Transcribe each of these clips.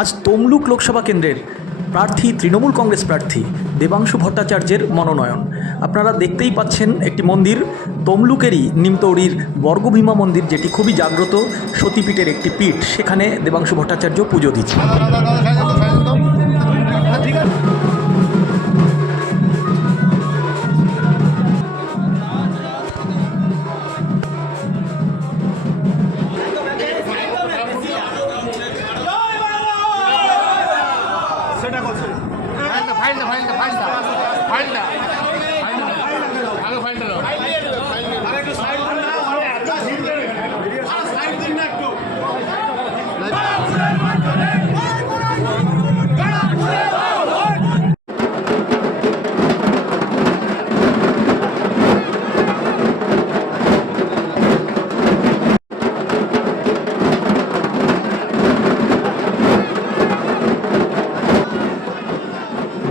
আজ তমলুক লোকসভা কেন্দ্রের প্রার্থী তৃণমূল কংগ্রেস প্রার্থী দেবাংশু ভট্টাচার্যের মনোনয়ন। আপনারা দেখতেই পাচ্ছেন একটি মন্দির, তমলুকেরই নিমতৌড়ির বর্গভীমা মন্দির, যেটি খুবই জাগ্রত সতীপীঠের একটি পীঠ। সেখানে দেবাংশু ভট্টাচার্য পুজো দিচ্ছে।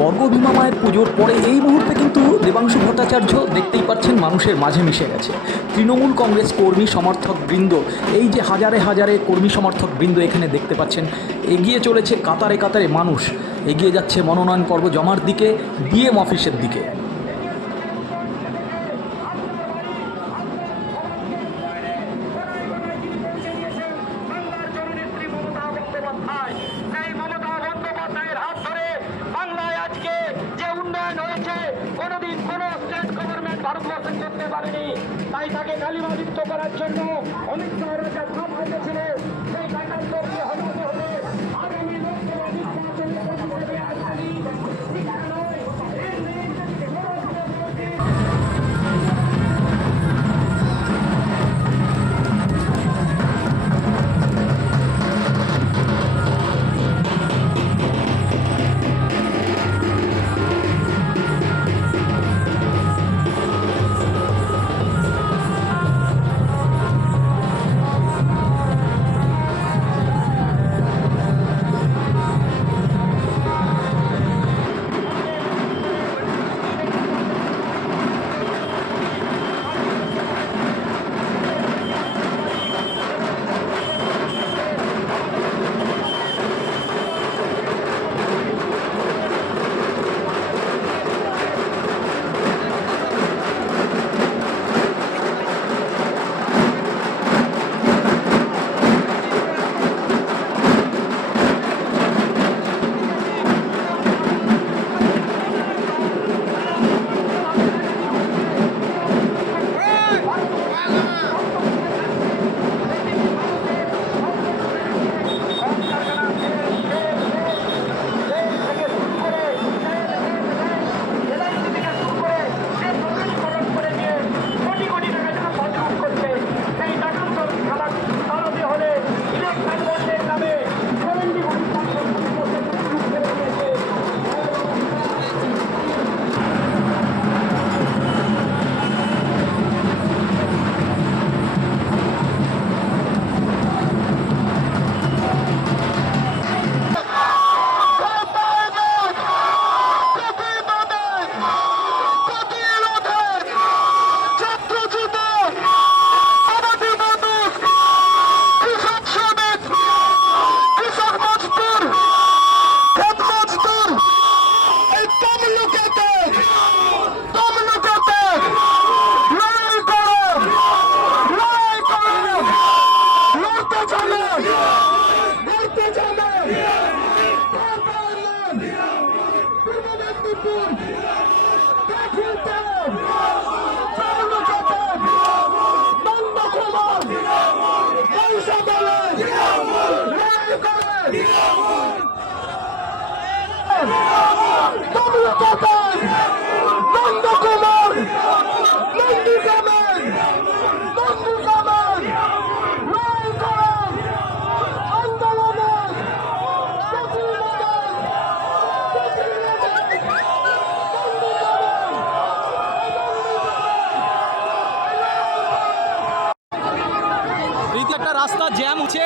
বর্গভীমা মায়ের পুজোর পরে এই মুহূর্তে কিন্তু দেবাংশু ভট্টাচার্য দেখতেই পাচ্ছেন মানুষের মাঝে মিশে গেছে। তৃণমূল কংগ্রেস কর্মী সমর্থক বৃন্দ, এই যে হাজারে হাজারে কর্মী সমর্থক বৃন্দ এখানে দেখতে পাচ্ছেন, এগিয়ে চলেছে কাতারে কাতারে মানুষ, এগিয়ে যাচ্ছে মনোনয়ন পর্ব জমার দিকে, ডিএম অফিসের দিকে। ভারতবর্ষে করতে পারেনি, তাই তাকে কালিমালিপ্ত করার জন্য অমিত শাহের যে ভাব হয়েছিল, সেই টাকার তৈরি হতে হবে আগামী লোকসভা রাস্তা জ্যাম হচ্ছে।